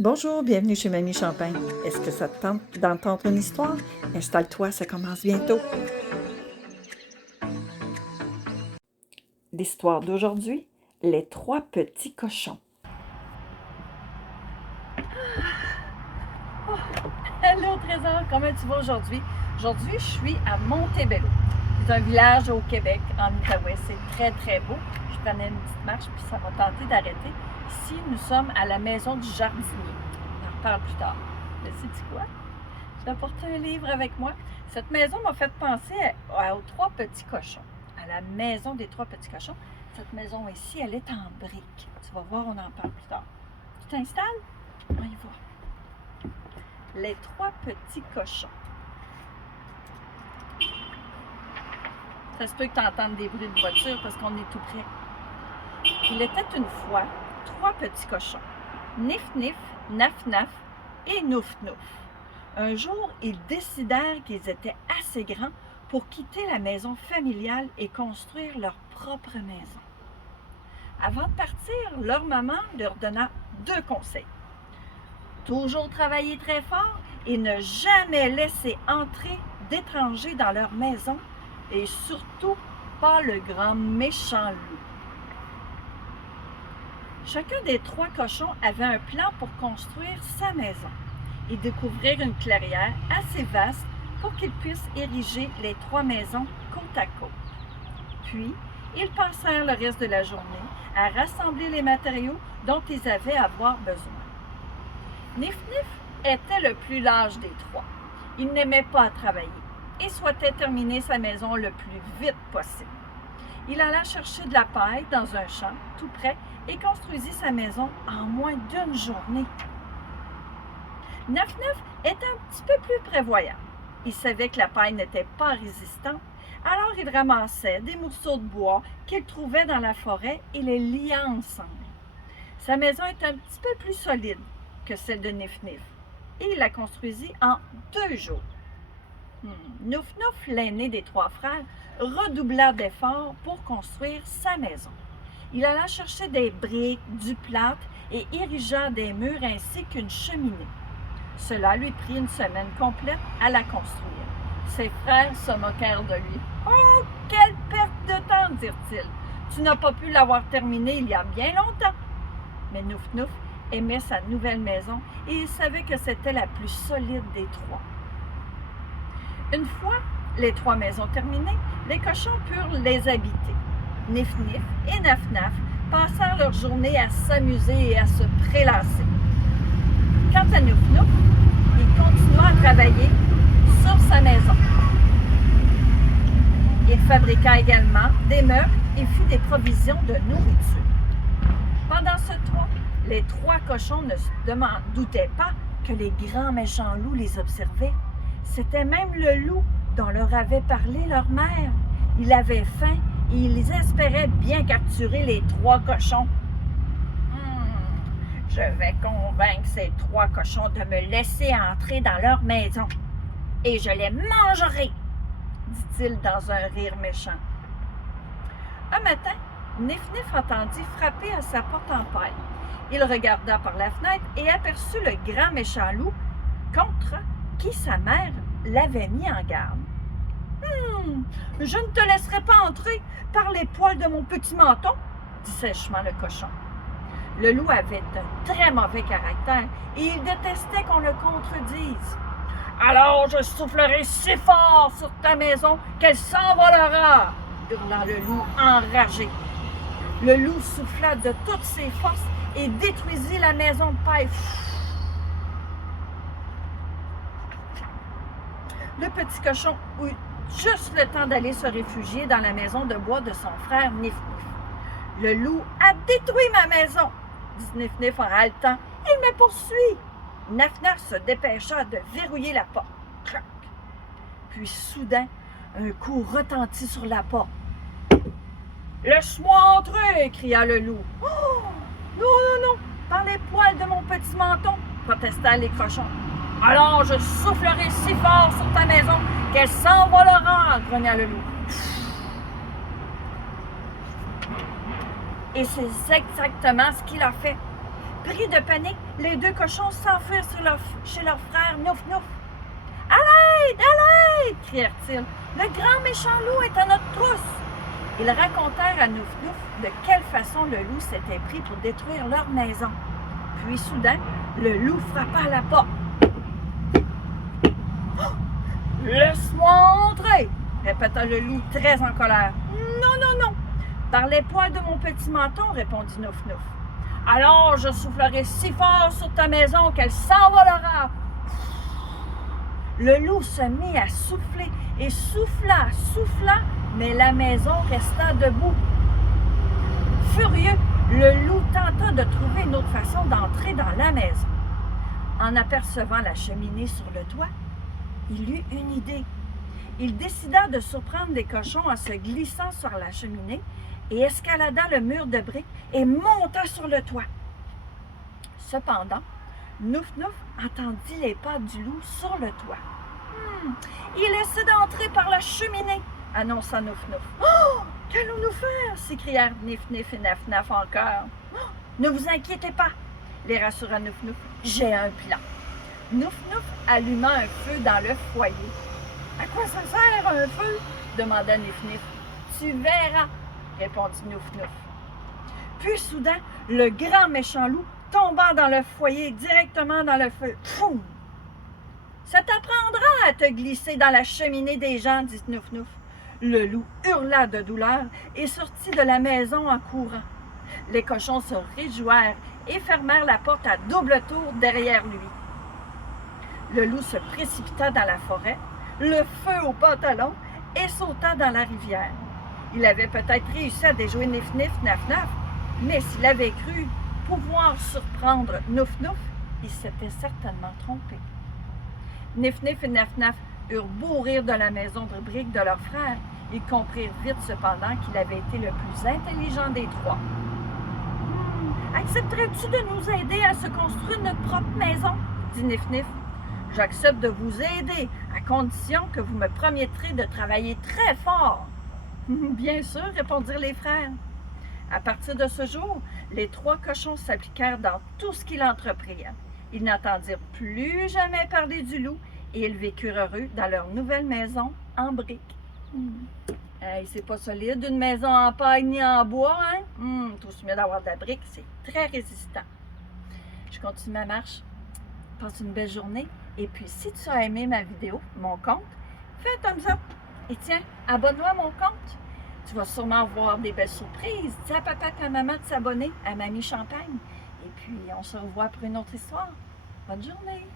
Bonjour, bienvenue chez Mamie Champagne. Est-ce que ça te tente d'entendre une histoire? Installe-toi, ça commence bientôt. L'histoire d'aujourd'hui, les trois petits cochons. Allô Trésor, comment tu vas aujourd'hui? Aujourd'hui, je suis à Montebello. C'est un village au Québec, en Outaouais. C'est très, très beau. Je prenais une petite marche, puis ça m'a tenté d'arrêter. Ici, nous sommes à la maison du jardinier. On en reparle plus tard. Mais sais-tu quoi? J'ai apporté un livre avec moi. Cette maison m'a fait penser aux trois petits cochons. À la maison des trois petits cochons. Cette maison ici, elle est en briques. Tu vas voir, on en parle plus tard. Tu t'installes? On y va. Les trois petits cochons. Ça se peut que tu entendes des bruits de voiture parce qu'on est tout près. Il était une fois trois petits cochons. Nif Nif, Naf Naf et Nouf Nouf. Un jour, ils décidèrent qu'ils étaient assez grands pour quitter la maison familiale et construire leur propre maison. Avant de partir, leur maman leur donna 2 conseils. Toujours travailler très fort et ne jamais laisser entrer d'étrangers dans leur maison et surtout pas le grand méchant loup. Chacun des 3 cochons avait un plan pour construire sa maison et découvrir une clairière assez vaste pour qu'ils puissent ériger les 3 maisons côte à côte. Puis, ils passèrent le reste de la journée à rassembler les matériaux dont ils avaient à avoir besoin. Nif Nif était le plus lâche des 3. Il n'aimait pas travailler et souhaitait terminer sa maison le plus vite possible. Il alla chercher de la paille dans un champ tout près et construisit sa maison en moins d'1 journée. Naf Naf était un petit peu plus prévoyant. Il savait que la paille n'était pas résistante, alors il ramassait des morceaux de bois qu'il trouvait dans la forêt et les lia ensemble. Sa maison était un petit peu plus solide que celle de Nif Nif et il la construisit en 2 jours. Nouf Nouf, l'aîné des 3 frères, redoubla d'efforts pour construire sa maison. Il alla chercher des briques, du plâtre et érigea des murs ainsi qu'une cheminée. Cela lui prit 1 semaine complète à la construire. Ses frères se moquèrent de lui. « Oh, quelle perte de temps, dirent-ils. Tu n'as pas pu l'avoir terminée il y a bien longtemps. » Mais Nouf Nouf aimait sa nouvelle maison et il savait que c'était la plus solide des 3. Une fois les 3 maisons terminées, les cochons purent les habiter. Nif Nif et Naf Naf passèrent leur journée à s'amuser et à se prélasser. Quant à Nouf Nouf, il continua à travailler sur sa maison. Il fabriqua également des meubles et fit des provisions de nourriture. Pendant ce temps, les 3 cochons ne se doutaient pas que les grands méchants loups les observaient. C'était même le loup dont leur avait parlé leur mère. Il avait faim et ils espéraient bien capturer les 3 cochons. Je vais convaincre ces 3 cochons de me laisser entrer dans leur maison. Et je les mangerai, dit-il dans un rire méchant. Un matin, Nif Nif entendit frapper à sa porte en paille. Il regarda par la fenêtre et aperçut le grand méchant loup contre qui sa mère l'avait mis en garde. « Je ne te laisserai pas entrer par les poils de mon petit menton, » dit sèchement le cochon. Le loup avait un très mauvais caractère et il détestait qu'on le contredise. « Alors je soufflerai si fort sur ta maison qu'elle s'envolera » hurla le loup enragé. Le loup souffla de toutes ses forces et détruisit la maison de paille. Le petit cochon eut juste le temps d'aller se réfugier dans la maison de bois de son frère Nif Nif. « Le loup a détruit ma maison !» dit Nif Nif en haletant. « Il me poursuit !» Naf Naf se dépêcha de verrouiller la porte. Clac! Puis soudain, un coup retentit sur la porte. « Laisse-moi entrer !» cria le loup. « Oh! Non, non, non! Par les poils de mon petit menton! » protestèrent les cochons. « Alors je soufflerai si fort sur ta maison qu'elle s'envolera !» grogna le loup. Et c'est exactement ce qu'il a fait. Pris de panique, les deux cochons s'enfuirent chez leur frère Nouf Nouf. « À l'aide! À l'aide! » crièrent-ils. « Le grand méchant loup est à notre trousse! » Ils racontèrent à Nouf Nouf de quelle façon le loup s'était pris pour détruire leur maison. Puis soudain, le loup frappa à la porte. « Laisse-moi entrer! » répéta le loup très en colère. « Non, non, non! Par les poils de mon petit menton, répondit Nouf Nouf. Alors je soufflerai si fort sur ta maison qu'elle s'envolera. » Le loup se mit à souffler et souffla, mais la maison resta debout. Furieux, le loup tenta de trouver une autre façon d'entrer dans la maison. En apercevant la cheminée sur le toit, il eut une idée. Il décida de surprendre les cochons en se glissant sur la cheminée et escalada le mur de briques et monta sur le toit. Cependant, Nouf Nouf entendit les pas du loup sur le toit. « Il essaie d'entrer par la cheminée !» annonça Nouf Nouf. « Oh! Qu'allons-nous faire ?» s'écrièrent Nif Nif et Naf Naf en chœur. « Oh, ne vous inquiétez pas !» les rassura Nouf Nouf. « J'ai un plan. » Nouf Nouf alluma un feu dans le foyer. « À quoi ça sert un feu? » demanda Nif Nif. « Tu verras !» répondit Nouf Nouf. Puis soudain, le grand méchant loup tomba dans le foyer directement dans le feu. Poum! « Ça t'apprendra à te glisser dans la cheminée des gens, dit Nouf Nouf. » Le loup hurla de douleur et sortit de la maison en courant. Les cochons se réjouirent et fermèrent la porte à double tour derrière lui. Le loup se précipita dans la forêt, le feu au pantalon, et sauta dans la rivière. Il avait peut-être réussi à déjouer Nif Nif, Naf Naf, mais s'il avait cru pouvoir surprendre Nouf Nouf, il s'était certainement trompé. Nif Nif et Naf Naf eurent beau rire de la maison de briques de leur frère. Ils comprirent vite cependant qu'il avait été le plus intelligent des trois. « Accepterais-tu de nous aider à se construire notre propre maison? » dit Nif Nif. « J'accepte de vous aider, à condition que vous me promettrez de travailler très fort. »« Bien sûr, » répondirent les frères. À partir de ce jour, les trois cochons s'appliquèrent dans tout ce qu'ils entreprirent. Ils n'entendirent plus jamais parler du loup et ils vécurent heureux dans leur nouvelle maison en briques. Hey, c'est pas solide, une maison en paille ni en bois, hein? Tout ce mieux d'avoir de la brique, c'est très résistant. Je continue ma marche. Passe une belle journée. Et puis, si tu as aimé ma vidéo, mon compte, fais un thumbs up. Et tiens, abonne-toi à mon compte. Tu vas sûrement voir des belles surprises. Dis à papa et à maman de s'abonner à Mamie Champagne. Et puis, on se revoit pour une autre histoire. Bonne journée!